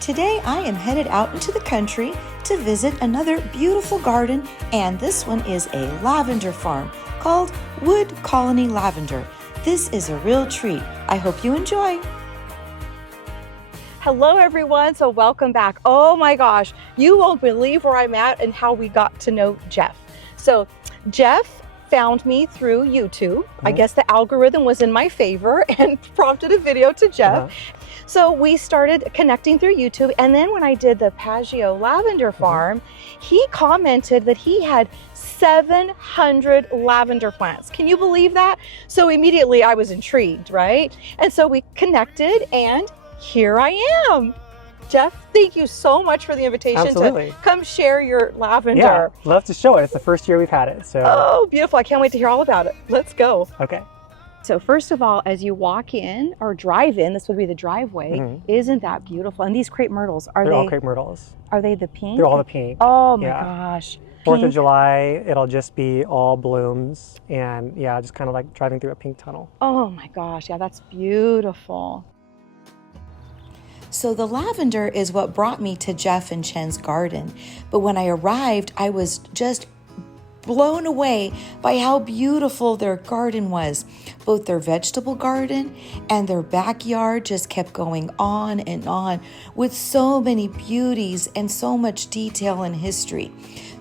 Today I am headed out into the country to visit another beautiful garden, and this one is a lavender farm called Wood Colony Lavender. This is a real treat. I hope you enjoy. Hello everyone, so welcome back. Oh my gosh, you won't believe where I'm at and how we got to know Jeff. So Jeff found me through YouTube. I guess the algorithm was in my favor and prompted a video to Jeff. So we started connecting through YouTube, and then when I did the Paggio Lavender Farm, he commented that he had 700 lavender plants. Can you believe that? So immediately I was intrigued, right? And so we connected, and here I am. Jeff, thank you so much for the invitation to come share your lavender. Yeah, love to show it. It's the first year we've had it. So. Oh, beautiful. I can't wait to hear all about it. Let's go. Okay. So first of all, as you walk in or drive in, this would be the driveway, isn't that beautiful? And these crepe myrtles, They're all crepe myrtles. Are they the pink? They're all the pink. Oh my gosh. 4th of July, it'll just be all blooms, and yeah, just kind of like driving through a pink tunnel. Oh my gosh, yeah, that's beautiful. So the lavender is what brought me to Jeff and Chen's garden. But when I arrived, I was just blown away by how beautiful their garden was. Both their vegetable garden and their backyard just kept going on and on with so many beauties and so much detail and history.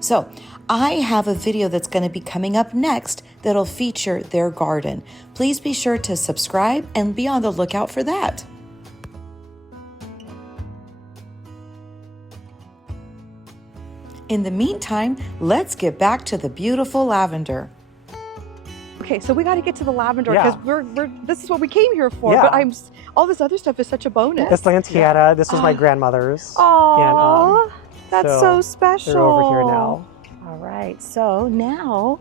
So I have a video that's going to be coming up next that'll feature their garden. Please be sure to subscribe and be on the lookout for that. In the meantime, let's get back to the beautiful lavender. Okay, so we got to get to the lavender because this is what we came here for. Yeah. But all this other stuff is such a bonus. It's Lantietta. This was my grandmother's. Oh, that's so special. They're over here now. All right, so now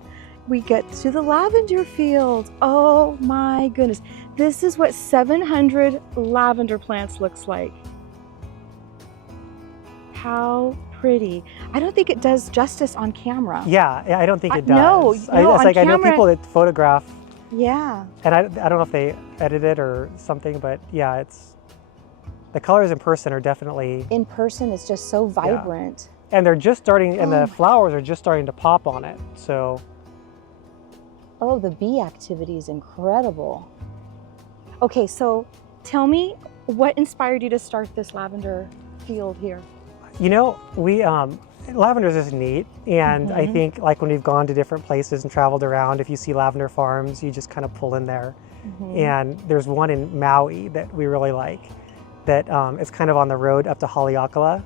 we get to the lavender field. Oh my goodness, this is what 700 lavender plants looks like. How pretty. I don't think it does justice on camera. Yeah, I don't think it does. No, it's like camera, I know people that photograph. Yeah. And I don't know if they edit it or something, but yeah, the colors in person are definitely. In person, it's just so vibrant. Yeah. And they're just starting, and the flowers are just starting to pop on it. So. Oh, the bee activity is incredible. Okay, so tell me what inspired you to start this lavender field here? You know, lavender is just neat, and I think like when we've gone to different places and traveled around, if you see lavender farms, you just kind of pull in there. And there's one in Maui that we really like, that it's kind of on the road up to Haleakala,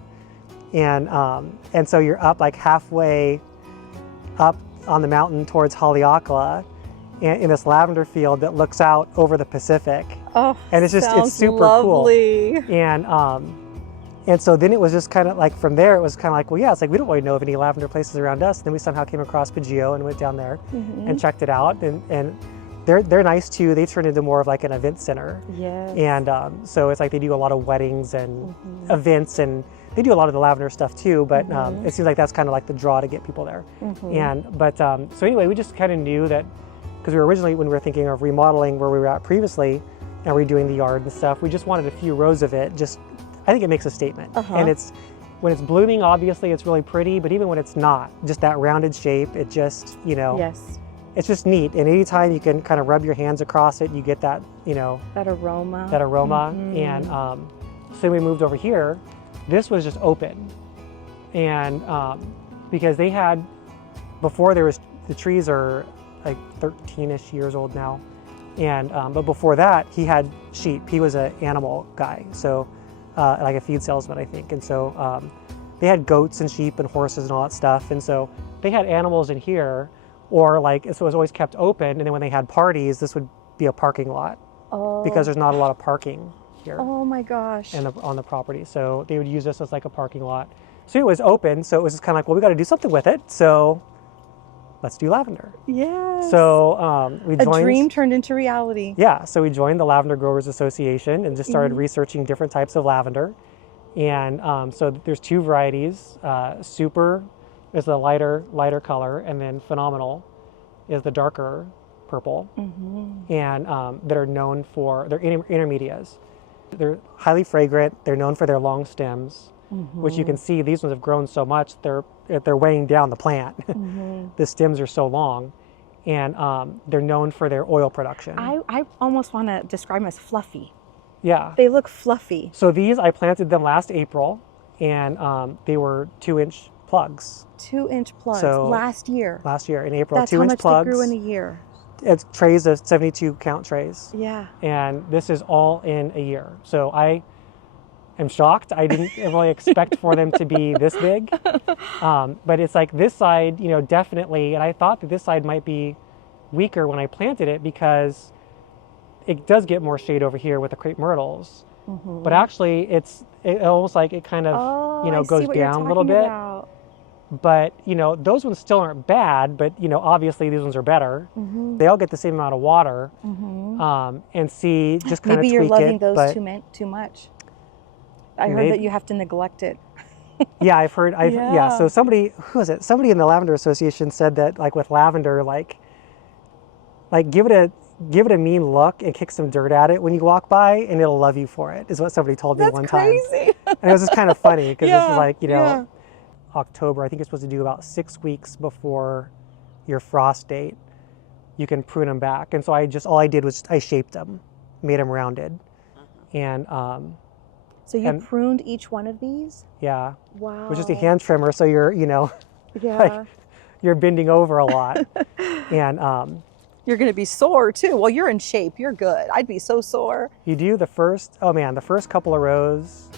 and so you're up like halfway up on the mountain towards Haleakala, in this lavender field that looks out over the Pacific. Oh, and it's super lovely. Cool. And so then it was just kind of like, from there, it was kind of like, well, yeah, it's like, we don't really know of any lavender places around us. And then we somehow came across Paggio and went down there and checked it out. And they're nice too. They turned into more of like an event center. Yes. And so it's like they do a lot of weddings and events, and they do a lot of the lavender stuff too. But it seems like that's kind of like the draw to get people there. So anyway, we just kind of knew that, because we were originally, when we were thinking of remodeling where we were at previously and redoing the yard and stuff, we just wanted a few rows of it. I think it makes a statement. And when it's blooming, obviously it's really pretty, but even when it's not, just that rounded shape, it just, it's just neat. And anytime you can kind of rub your hands across it, you get that, that aroma. And so we moved over here. This was just open. And because they had, before the trees are like 13-ish years old now. And, but before that, he had sheep. He was an animal guy. So, like a feed salesman, I think. And so they had goats and sheep and horses and all that stuff. And so they had animals in here, or like, so it was always kept open. And then when they had parties, this would be a parking lot because there's not a lot of parking here. Oh my gosh. On the property. So they would use this as like a parking lot. So it was open. So it was just kind of like, well, we got to do something with it. So let's do lavender. Yes. So we joined. A dream turned into reality. Yeah. So we joined the Lavender Growers Association and just started researching different types of lavender. And so there's two varieties. Super is the lighter color, and then Phenomenal is the darker purple. And that are known for, they're intermedias. They're highly fragrant. They're known for their long stems, which you can see these ones have grown so much they're weighing down the plant. The stems are so long, and they're known for their oil production. I almost want to describe them as fluffy. Yeah. They look fluffy. So these, I planted them last April, and they were 2-inch plugs. 2-inch plugs. So last year. Last year in April, That's 2-inch how much plugs. they grew in a year. It's trays of 72 count trays. Yeah. And this is all in a year. So I am shocked. I didn't really expect for them to be this big. But it's like this side, you know, definitely, and I thought that this side might be weaker when I planted it because it does get more shade over here with the crepe myrtles. But actually it almost like it kind of, you know, goes down a little bit. But, you know, those ones still aren't bad, but, you know, obviously these ones are better. They all get the same amount of water. And see, just kind of tweak it. Maybe you're loving those too much. I heard that you have to neglect it. Yeah, I've heard, yeah. So somebody, who was it? Somebody in the Lavender Association said that, like, with lavender, like give it a mean look and kick some dirt at it when you walk by, and it'll love you for it, is what somebody told me one time. That's crazy. And it was just kind of funny because this is like, you know, October, I think you're supposed to do about 6 weeks before your frost date. You can prune them back. And so all I did was I shaped them, made them rounded. And so you pruned each one of these? Yeah. Wow. With just a hand trimmer, so you're, you know, like you're bending over a lot. And you're going to be sore too. Well, you're in shape. You're good. I'd be so sore. You do the first couple of rows.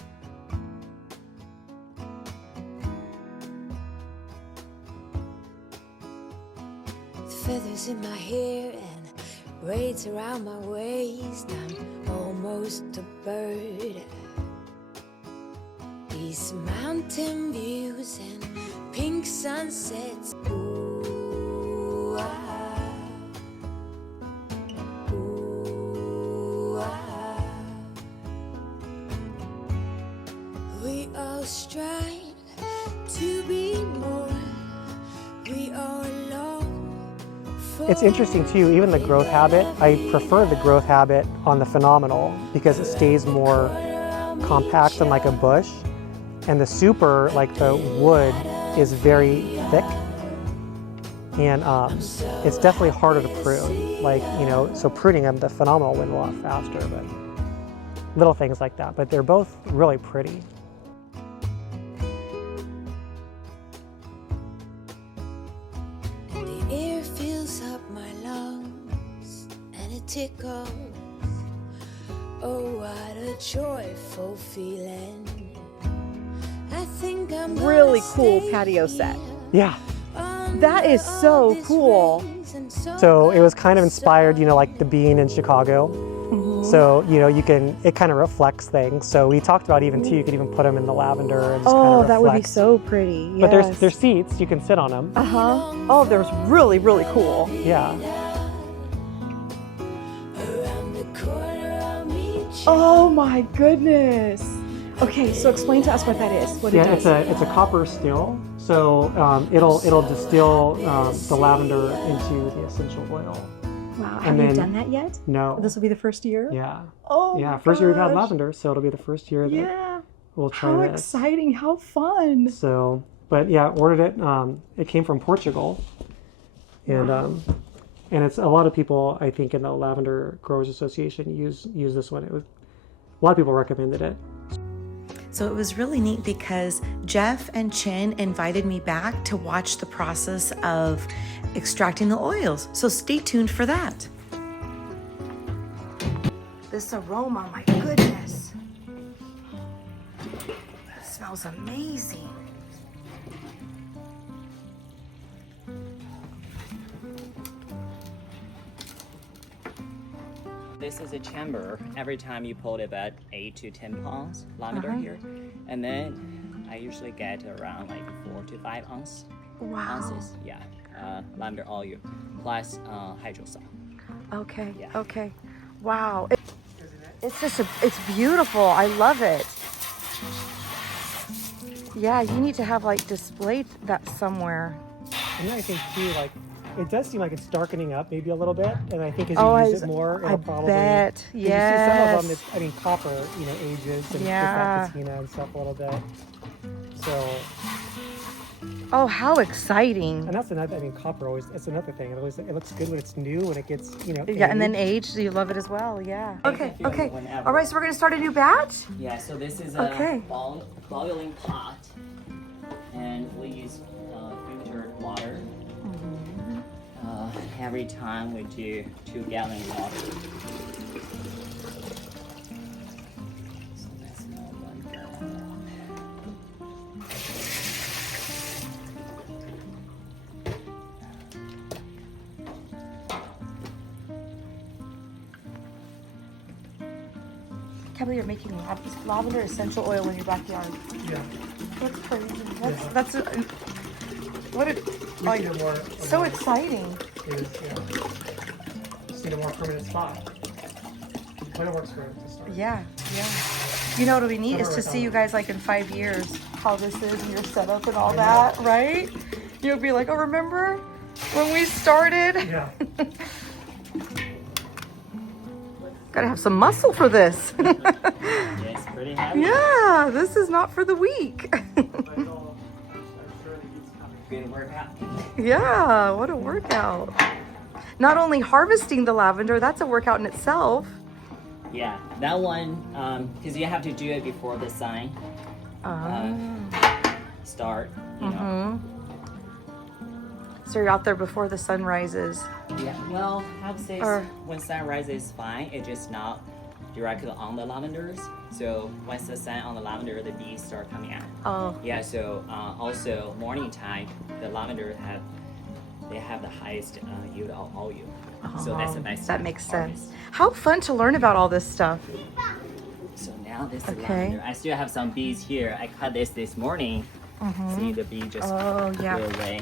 Feathers in my hair and braids around my waist. I'm almost a bird. These mountain views and pink sunsets. Ooh, ah. Ooh, ah. We all strive to be more. We all long. It's interesting too, even the growth habit, I prefer the growth habit on the phenomenal because it stays more compact than like a bush. And the super, like the wood, is very thick. And it's definitely harder to prune. Like, you know, so pruning them, the phenomenal went a lot faster, but little things like that. But they're both really pretty. Tickles. Oh, what a joyful feeling. I think I'm really cool patio set. Yeah. That is so cool. So it was kind of inspired, you know, like the bean in Chicago. So, you know, it kind of reflects things. So we talked about even too, you could even put them in the lavender and just kind of that would be so pretty. Yes. But there's seats, you can sit on them. Oh, there's really, really cool. Yeah. Oh my goodness. Okay, so explain to us what that is. What it is. It's a copper still. So it'll distill the lavender into the essential oil. Wow. Have you done that yet? No. This will be the first year? Yeah. Oh yeah. My First year we've had gosh. lavender, so it'll be the first year that we'll try this. How exciting! How fun! So, but yeah, ordered it. It came from Portugal, and it's a lot of people, I think, in the Lavender Growers Association use this one. A lot of people recommended it. So it was really neat because Jeff and Chin invited me back to watch the process of extracting the oils. So stay tuned for that. This aroma, my goodness. It smells amazing. This is a chamber. Every time you pull it about 8 to 10 pounds lavender here, and then I usually get around like 4 to 5 ounces. Yeah, lavender oil plus hydrosol. Okay. Yeah. Okay. Wow. It's beautiful. I love it. Yeah, you need to have like displayed that somewhere. And I think too, like it does seem like it's darkening up maybe a little bit, and I think as Oh, you use it more, it'll probably. bet. 'cause you see some of them, Yes. it's, I mean, copper, you know, ages and Yeah. gets that patina and stuff a little bit. So, Oh, how exciting. and that's another. I mean, copper always. It's another thing. It looks good when it's new, when it gets, you know. Yeah, and then aged. aged, you love it as well. Yeah. You Okay. can fill Okay. it whenever. All right. So we're gonna start a new batch. Yeah, so this is Okay. a boiling pot, and we use filtered water. Every time we do 2-gallon water. So that's not 1 gallon. Can't believe you're making lavender essential oil in your backyard. Yeah. That's crazy. Yeah. That's what it. Like, Need a more, so exciting. is, yeah. Just need a more permanent spot. But it works for it to start. Yeah. Yeah. You know what'll be neat is to Summer see you guys like in 5 years how this is and your setup and all I that, right? You'll be like, oh, remember when we started? Yeah. Gotta have some muscle for this. Yeah, it's pretty heavy. Yeah, this is not for the weak. Good workout. Yeah, what a workout. Not only harvesting the lavender, that's a workout in itself. Yeah, that one, because you have to do it before the sun start, you know. So you're out there before the sun rises. Yeah, well, I would say Or- when sunrise is fine, it's just not directly on the lavenders. So once the sun on the lavender, the bees start coming out. Oh, Yeah, so also morning time, the lavender they have the highest yield of oil. So that's the best that time makes to harvest. sense. How fun to learn about all this stuff. So now this is Okay. lavender. I still have some bees here. I cut this morning. See the bee just Oh, yeah. flew away.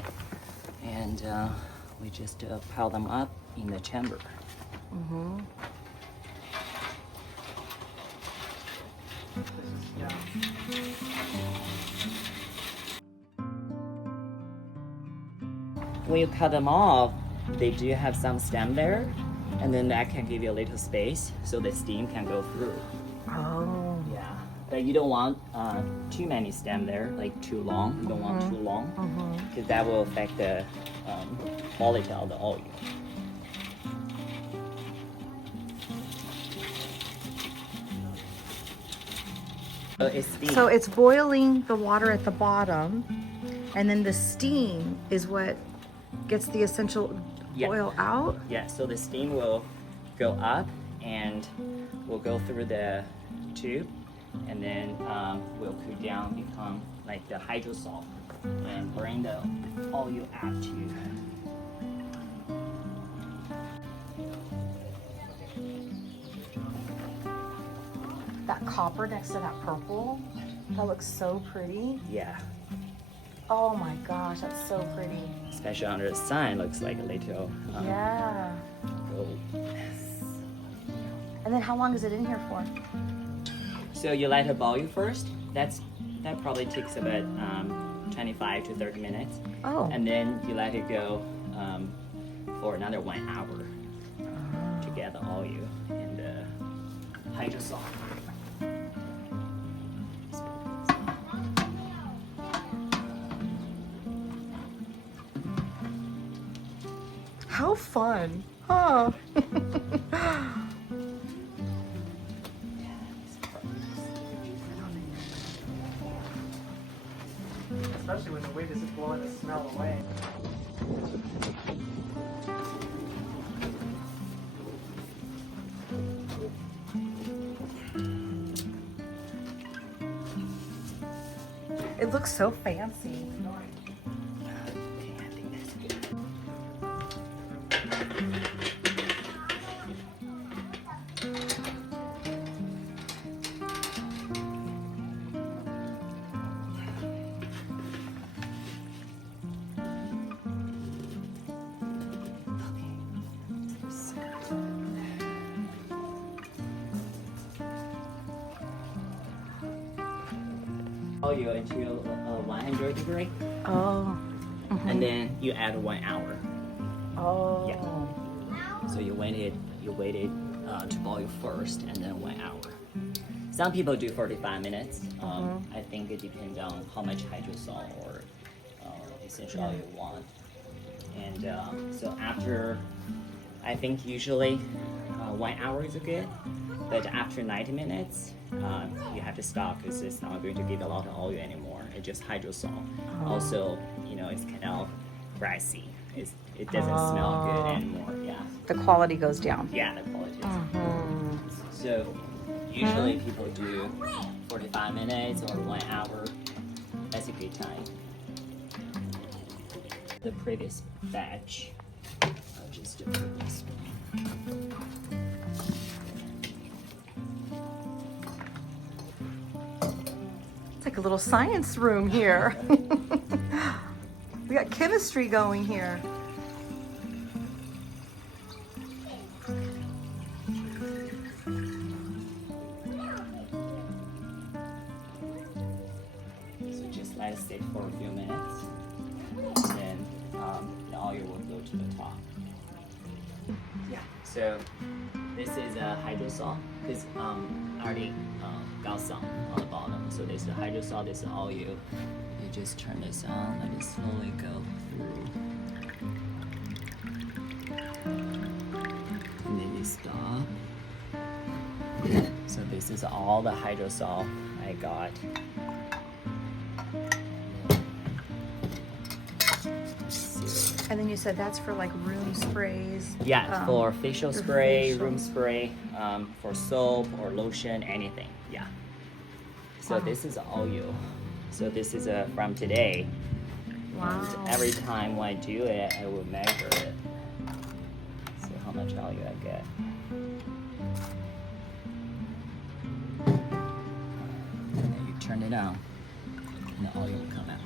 And we just pile them up in the chamber. When you cut them off, they do have some stem there, and then that can give you a little space so the steam can go through. Oh. Yeah, but you don't want too many stem there, like too long. You don't want too long, because that will affect the quality of the oil. So it's steam. So it's boiling the water at the bottom, and then the steam is what gets the essential Yeah. oil out. Yeah, so the steam will go up and will go through the tube, and then will cool down, become like the hydrosol, and bring the oil out to you. That copper next to that purple, that looks so pretty. Yeah, Oh my gosh, that's so pretty. especially under the sun, looks like a little Yeah. gold. And then how long is it in here for? So you let it boil first. That probably takes about 25 to 30 minutes, Oh. and then you let it go for another 1 hour to get the oil and the hydrosol. How fun. Huh. Especially when the wind isn't blowing the smell away. It looks so fancy. Oil until 100 degree, Oh. and then you add 1 hour. Oh. Yeah. So you waited to boil first, and then 1 hour. Some people do 45 minutes. I think it depends on how much hydrosol or essential oil you want. And so after, I think usually 1 hour is good, but after 90 minutes, you have to stop because it's not going to give a lot of oil anymore. It's just hydrosol. Also, you know, it's kind of grassy. It doesn't smell good anymore. Yeah. The quality goes down. Yeah, the quality is. So usually people do 45 minutes or 1 hour. That's a good time. The previous batch, I'll just do this one. It's like a little science room here. We got chemistry going here. So just let it sit for a few minutes, and then the oil will go to the top. Yeah. So this is a hydrosol because I already got some on the bottom. So this is the hydrosol, this is oil. You just turn this on, let it slowly go through. And then you stop. So this is all the hydrosol I got. And then you said that's for like room sprays. Yeah, for facial spray, facial. room spray, for soap or lotion, anything. Yeah. So this is oil. So this is from today. Wow. And every time when I do it, I will measure it. See how much oil I get. And then you turn it on, and the oil will come out.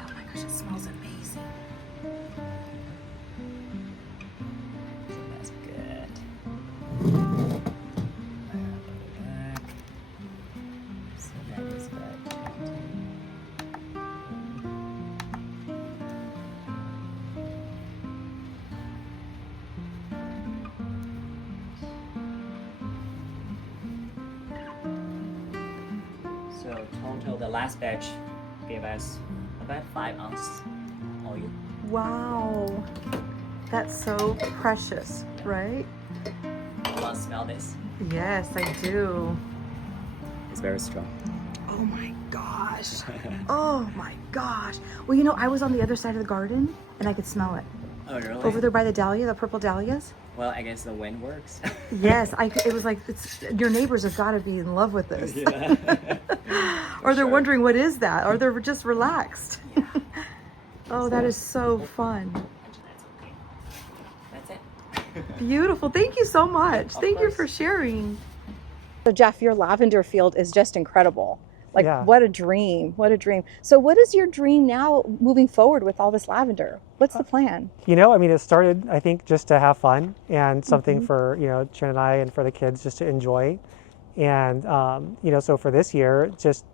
Oh my gosh, it smells amazing. So that's good. Back. So that is good. So total, the last batch gave us about 5 ounces oil. Wow. That's so precious, right? You want to smell this? Yes, I do. It's very strong. Oh my gosh. Oh my gosh. Well, you know, I was on the other side of the garden and I could smell it. Oh, really? Over there by the dahlia, the purple dahlias. Well, I guess the wind works. Yes, it was like, your neighbors have got to be in love with this. Yeah. Or they're Sure. wondering, what is that? Or they're just relaxed. Yeah. Oh, that is so fun. That's okay. That's it. Beautiful. Thank you so much. Of Thank you course. for sharing. So Jeff, your lavender field is just incredible. Like, Yeah. what a dream. What a dream. So what is your dream now moving forward with all this lavender? What's the plan? You know, I mean, it started, I think, just to have fun and something for, you know, Chin and I and for the kids just to enjoy. And, you know, so for this year, just,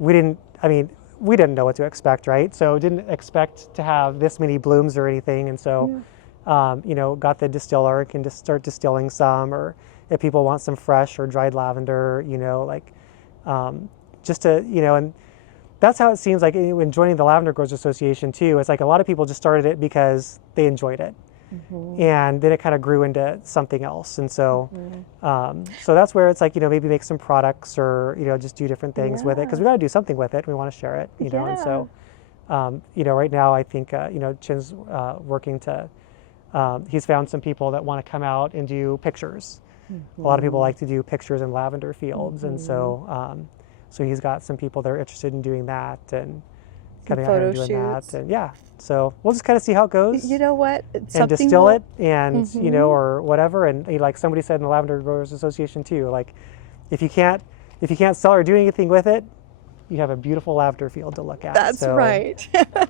we didn't know what to expect, right? So didn't expect to have this many blooms or anything. And so, you know, got the distiller and can just start distilling some, or if people want some fresh or dried lavender, you know, like, just to, you know, and that's how it seems like when joining the Lavender Growers Association too. It's like a lot of people just started it because they enjoyed it. And then it kind of grew into something else. And so, so that's where it's like, you know, maybe make some products or, you know, just do different things with it, because we got to do something with it. We want to share it, you know. And so, you know, right now I think, you know, Chin's working to, he's found some people that want to come out and do pictures. A lot of people like to do pictures in lavender fields. And so, so he's got some people that are interested in doing that and coming out and doing that. And yeah, so we'll just kind of see how it goes. You know what? And distill it and, you know, or whatever. And like somebody said in the Lavender Growers Association too, like if you can't sell or do anything with it, you have a beautiful lavender field to look at. That's So, right.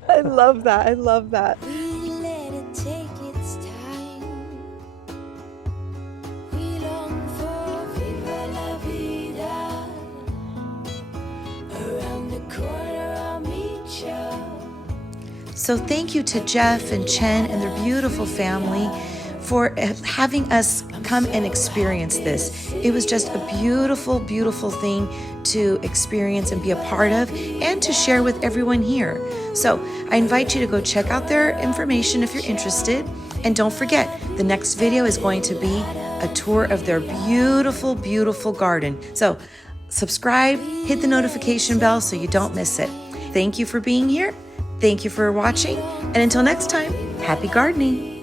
I love that. I love that. We let it take its time. We long for viva la vida. Around the corner I'll meet you. So thank you to Jeff and Chen and their beautiful family for having us come and experience this. It was just a beautiful, beautiful thing to experience and be a part of and to share with everyone here. So I invite you to go check out their information if you're interested. And don't forget, the next video is going to be a tour of their beautiful, beautiful garden. So subscribe, hit the notification bell so you don't miss it. Thank you for being here. Thank you for watching. And until next time, happy gardening.